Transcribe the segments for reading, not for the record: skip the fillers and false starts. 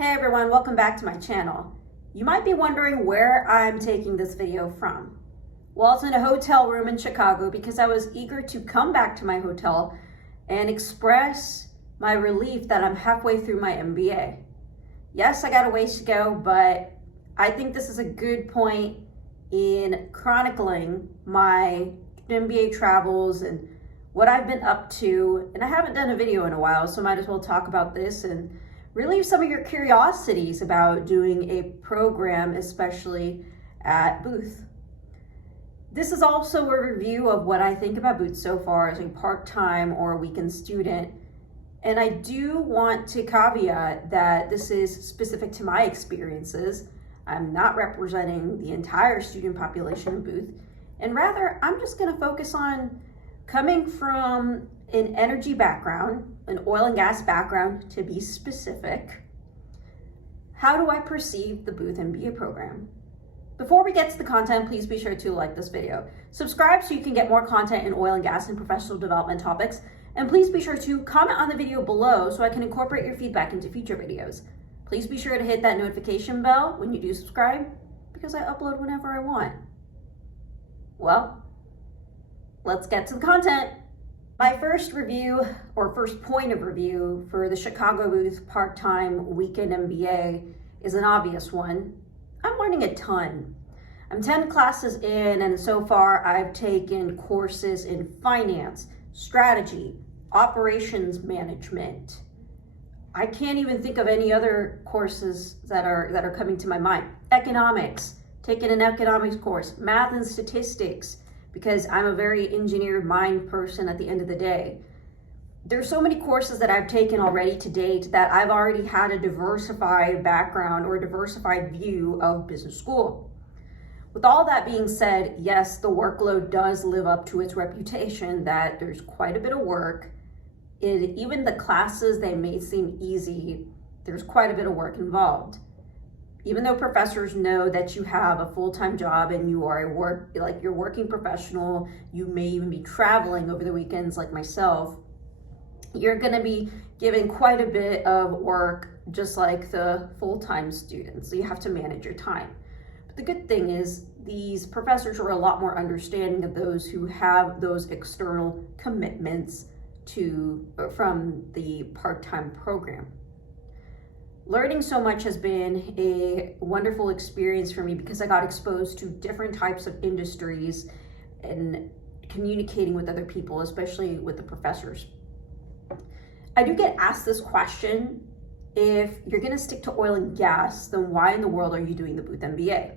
Hey everyone, welcome back to my channel. You might be wondering where I'm taking this video from. Well, it's in a hotel room in Chicago because I was eager to come back to my hotel and express my relief that I'm halfway through my MBA. Yes, I got a ways to go, but I think this is a good point in chronicling my MBA travels and what I've been up to. And I haven't done a video in a while, so might as well talk about this and relieve some of your curiosities about doing a program, especially at Booth. This is also a review of what I think about Booth so far as a part-time or a weekend student. And I do want to caveat that this is specific to my experiences. I'm not representing the entire student population in Booth, and rather I'm just going to focus on coming from an energy background, an oil and gas background to be specific. How do I perceive the Booth MBA program? Before we get to the content, please be sure to like this video. Subscribe so you can get more content in oil and gas and professional development topics. And please be sure to comment on the video below so I can incorporate your feedback into future videos. Please be sure to hit that notification bell when you do subscribe, because I upload whenever I want. Well, let's get to the content. My first review, or first point of review for the Chicago Booth part-time weekend MBA is an obvious one. I'm learning a ton. I'm 10 classes in, and so far I've taken courses in finance, strategy, operations management. I can't even think of any other courses that are coming to my mind. Economics, taken an economics course, math and statistics, because I'm a very engineered mind person at the end of the day. There's so many courses that I've taken already to date that I've already had a diversified background or a diversified view of business school. With all that being said, yes, the workload does live up to its reputation that there's quite a bit of work. Even the classes, they may seem easy, there's quite a bit of work involved. Even though professors know that you have a full-time job and you are you're working professional, you may even be traveling over the weekends like myself, you're gonna be given quite a bit of work just like the full-time students. So you have to manage your time. But the good thing is these professors are a lot more understanding of those who have those external commitments from the part-time program. Learning so much has been a wonderful experience for me because I got exposed to different types of industries and communicating with other people, especially with the professors. I do get asked this question: if you're going to stick to oil and gas, then why in the world are you doing the Booth MBA?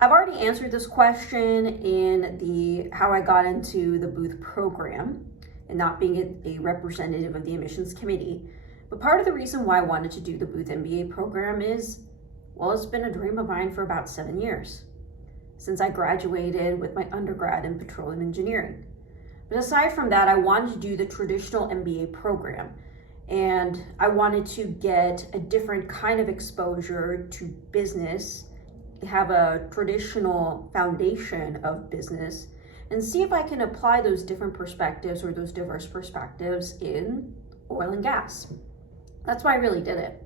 I've already answered this question in how I got into the Booth program and not being a representative of the admissions committee. But part of the reason why I wanted to do the Booth MBA program is, well, it's been a dream of mine for about 7 years, since I graduated with my undergrad in petroleum engineering. But aside from that, I wanted to do the traditional MBA program, and I wanted to get a different kind of exposure to business, have a traditional foundation of business, and see if I can apply those different perspectives or those diverse perspectives in oil and gas. That's why I really did it.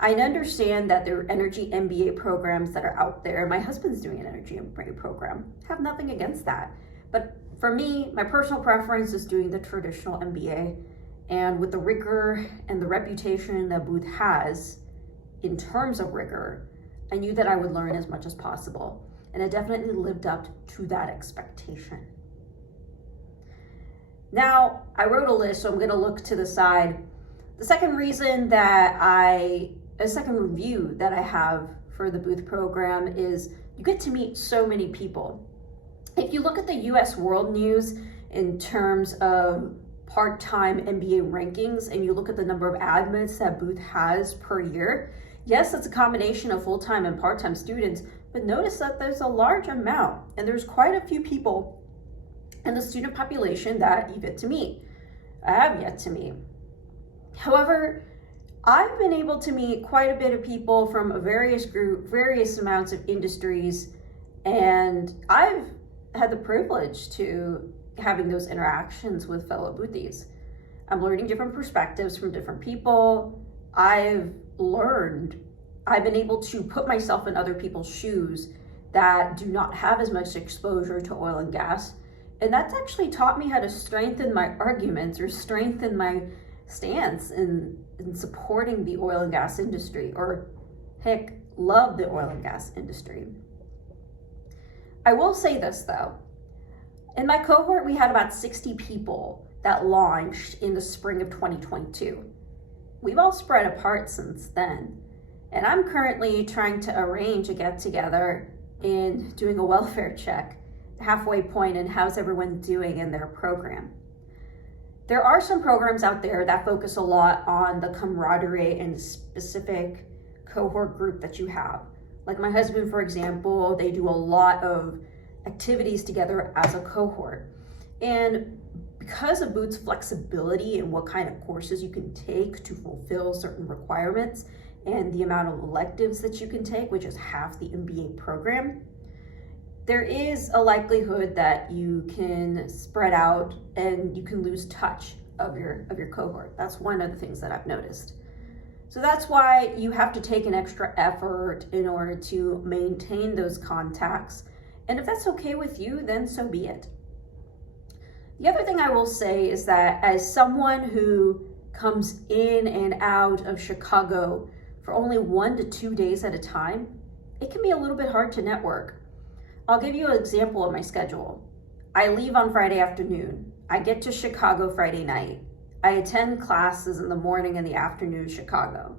I understand that there are energy MBA programs that are out there. My husband's doing an energy MBA program. I have nothing against that. But for me, my personal preference is doing the traditional MBA. And with the rigor and the reputation that Booth has in terms of rigor, I knew that I would learn as much as possible. And I definitely lived up to that expectation. Now, I wrote a list, so I'm going to look to the side. The second review that I have for the Booth program is you get to meet so many people. If you look at the US World News in terms of part-time MBA rankings, and you look at the number of admits that Booth has per year, yes, it's a combination of full-time and part-time students, but notice that there's a large amount, and there's quite a few people in the student population that you get to meet. I have yet to meet. However, I've been able to meet quite a bit of people from a various amounts of industries, and I've had the privilege to having those interactions with fellow Boothies. I'm learning different perspectives from different people. I've learned, I've been able to put myself in other people's shoes that do not have as much exposure to oil and gas. And that's actually taught me how to strengthen my arguments or strengthen my stance in supporting the oil and gas industry, or heck, love the oil and gas industry. I will say this though. In my cohort, we had about 60 people that launched in the spring of 2022. We've all spread apart since then. And I'm currently trying to arrange a get together and doing a welfare check, halfway point in how's everyone doing in their program. There are some programs out there that focus a lot on the camaraderie and specific cohort group that you have. Like my husband, for example, they do a lot of activities together as a cohort. And because of Booth's flexibility in what kind of courses you can take to fulfill certain requirements and the amount of electives that you can take, which is half the MBA program, there is a likelihood that you can spread out and you can lose touch of your cohort. That's one of the things that I've noticed. So that's why you have to take an extra effort in order to maintain those contacts. And if that's okay with you, then so be it. The other thing I will say is that as someone who comes in and out of Chicago for only 1 to 2 days at a time, it can be a little bit hard to network. I'll give you an example of my schedule. I leave on Friday afternoon. I get to Chicago Friday night. I attend classes in the morning and the afternoon in Chicago.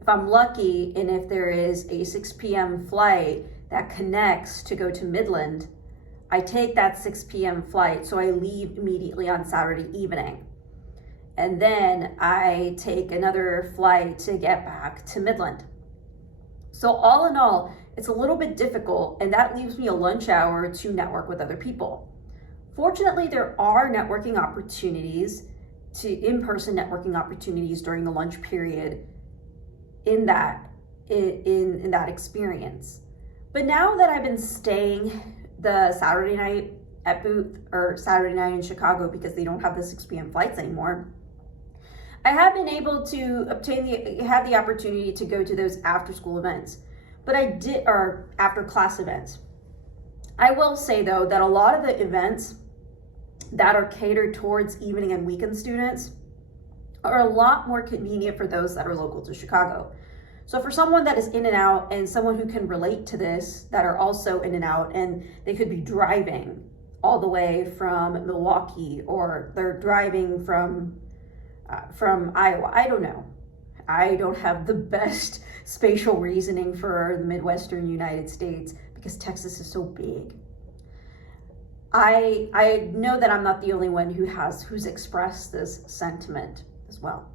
If I'm lucky, and if there is a 6 p.m. flight that connects to go to Midland, I take that 6 p.m. flight, so I leave immediately on Saturday evening. And then I take another flight to get back to Midland. So all in all, it's a little bit difficult, and that leaves me a lunch hour to network with other people. Fortunately, there are networking opportunities, in-person networking opportunities during the lunch period in that experience. But now that I've been staying the Saturday night at Booth, or Saturday night in Chicago, because they don't have the 6 p.m. flights anymore, I have been able to have the opportunity to go to those after-school events, or after-class events. I will say though that a lot of the events that are catered towards evening and weekend students are a lot more convenient for those that are local to Chicago. So for someone that is in and out, and someone who can relate to this, that are also in and out, and they could be driving all the way from Milwaukee, or they're driving from Iowa. I don't know. I don't have the best spatial reasoning for the Midwestern United States because Texas is so big. I know that I'm not the only one who's expressed this sentiment as well.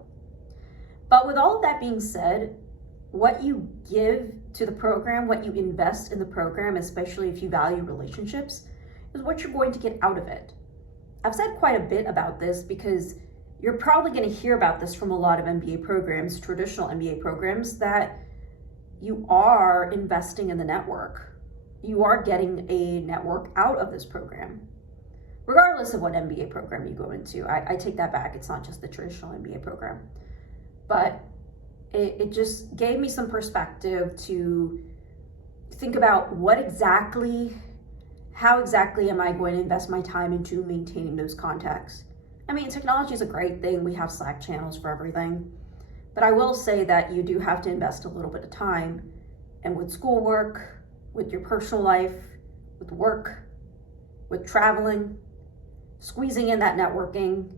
But with all of that being said, what you give to the program, what you invest in the program, especially if you value relationships, is what you're going to get out of it. I've said quite a bit about this because you're probably going to hear about this from a lot of MBA programs, traditional MBA programs, that you are investing in the network. You are getting a network out of this program, regardless of what MBA program you go into. I take that back. It's not just the traditional MBA program. But it just gave me some perspective to think about how exactly am I going to invest my time into maintaining those contacts. I mean, technology is a great thing. We have Slack channels for everything. But I will say that you do have to invest a little bit of time. And with schoolwork, with your personal life, with work, with traveling, squeezing in that networking,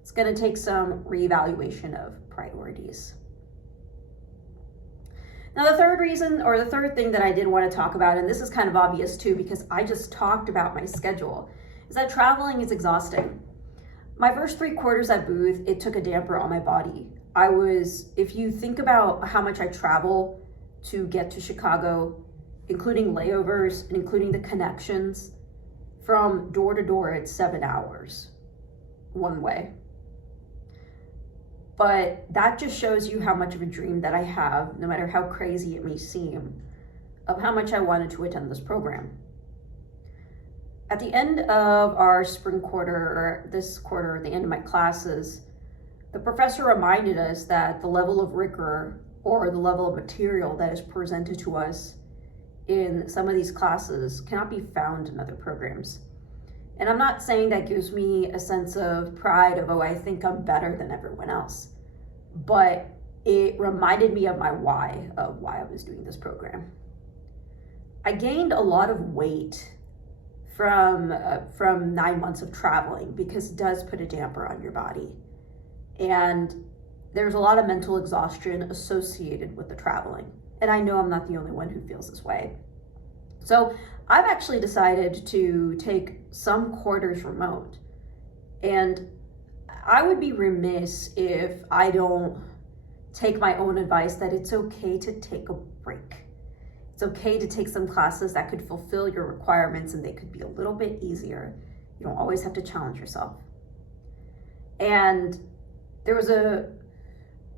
it's going to take some reevaluation of priorities. Now, the third thing that I did want to talk about, and this is kind of obvious too, because I just talked about my schedule, is that traveling is exhausting. My first 3 quarters at Booth, it took a damper on my body. If you think about how much I travel to get to Chicago, including layovers and including the connections, from door to door, it's 7 hours one way. But that just shows you how much of a dream that I have, no matter how crazy it may seem, of how much I wanted to attend this program. At the end of our spring quarter, or this quarter, at the end of my classes, the professor reminded us that the level of rigor or the level of material that is presented to us in some of these classes cannot be found in other programs. And I'm not saying that gives me a sense of pride of, oh, I think I'm better than everyone else, but it reminded me of my why, of why I was doing this program. I gained a lot of weight from 9 months of traveling, because it does put a damper on your body. And there's a lot of mental exhaustion associated with the traveling. And I know I'm not the only one who feels this way. So I've actually decided to take some quarters remote. And I would be remiss if I don't take my own advice that it's okay to take a break. It's okay to take some classes that could fulfill your requirements, and they could be a little bit easier. You don't always have to challenge yourself. And there was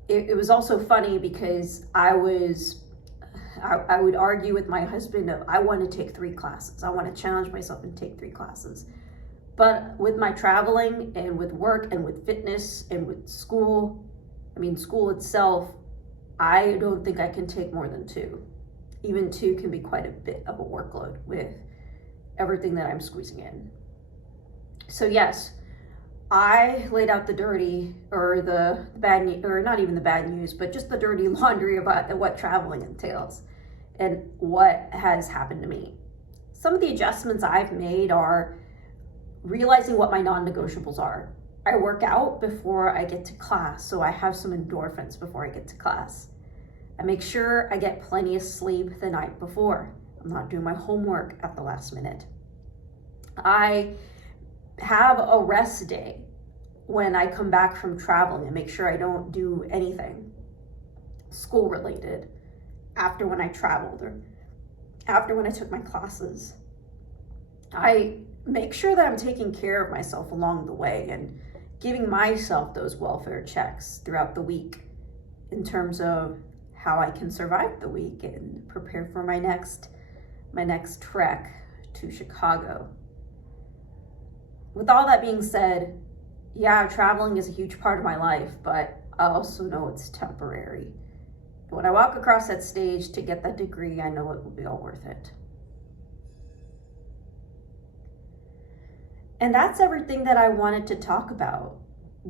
it was also funny because I would argue with my husband of, I want to take 3 classes. I want to challenge myself and take 3 classes. But with my traveling and with work and with fitness and with school itself, I don't think I can take more than 2. Even 2 can be quite a bit of a workload with everything that I'm squeezing in. So yes, I laid out the dirty, or the bad, or not even the bad news, but just the dirty laundry about what traveling entails and what has happened to me. Some of the adjustments I've made are realizing what my non-negotiables are. I work out before I get to class, so I have some endorphins before I get to class. I make sure I get plenty of sleep the night before. I'm not doing my homework at the last minute. I have a rest day when I come back from traveling and make sure I don't do anything school related after when I traveled or after when I took my classes. I make sure that I'm taking care of myself along the way and giving myself those welfare checks throughout the week in terms of how I can survive the week and prepare for my next trek to Chicago. With all that being said, yeah, traveling is a huge part of my life, but I also know it's temporary. When I walk across that stage to get that degree, I know it will be all worth it. And that's everything that I wanted to talk about.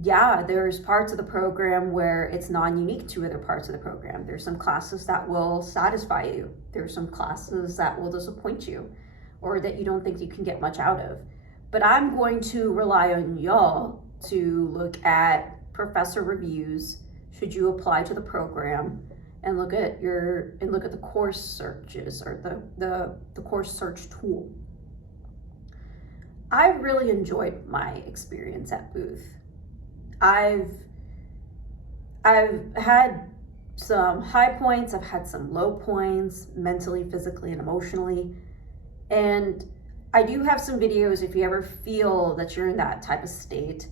Yeah, there's parts of the program where it's non-unique to other parts of the program. There's some classes that will satisfy you. There's some classes that will disappoint you or that you don't think you can get much out of. But I'm going to rely on y'all to look at professor reviews should you apply to the program, and look at the course searches or the course search tool. I've really enjoyed my experience at Booth. I've had some high points, I've had some low points, mentally, physically, and emotionally. And I do have some videos if you ever feel that you're in that type of state,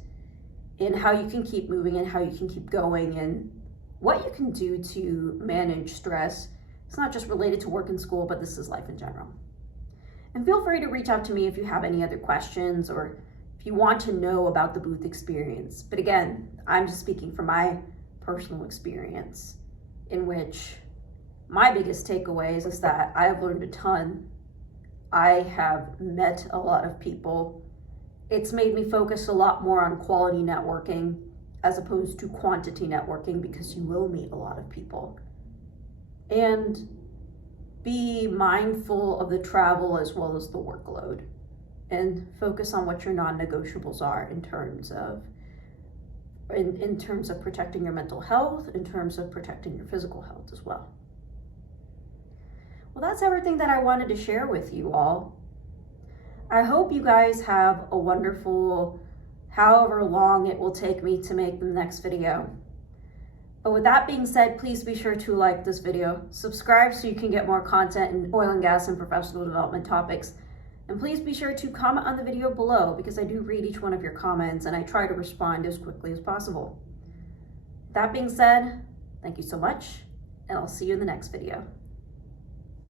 in how you can keep moving and how you can keep going and what you can do to manage stress. It's not just related to work and school, but this is life in general. And feel free to reach out to me if you have any other questions or if you want to know about the Booth experience. But again, I'm just speaking from my personal experience, in which my biggest takeaways is that I have learned a ton. I have met a lot of people. It's made me focus a lot more on quality networking as opposed to quantity networking, because you will meet a lot of people. And be mindful of the travel as well as the workload, and focus on what your non-negotiables are in terms of protecting your mental health, in terms of protecting your physical health as well. Well, that's everything that I wanted to share with you all. I hope you guys have a wonderful, however long it will take me to make the next video. But with that being said, please be sure to like this video, subscribe so you can get more content in oil and gas and professional development topics, and please be sure to comment on the video below, because I do read each one of your comments and I try to respond as quickly as possible. That being said, thank you so much, and I'll see you in the next video.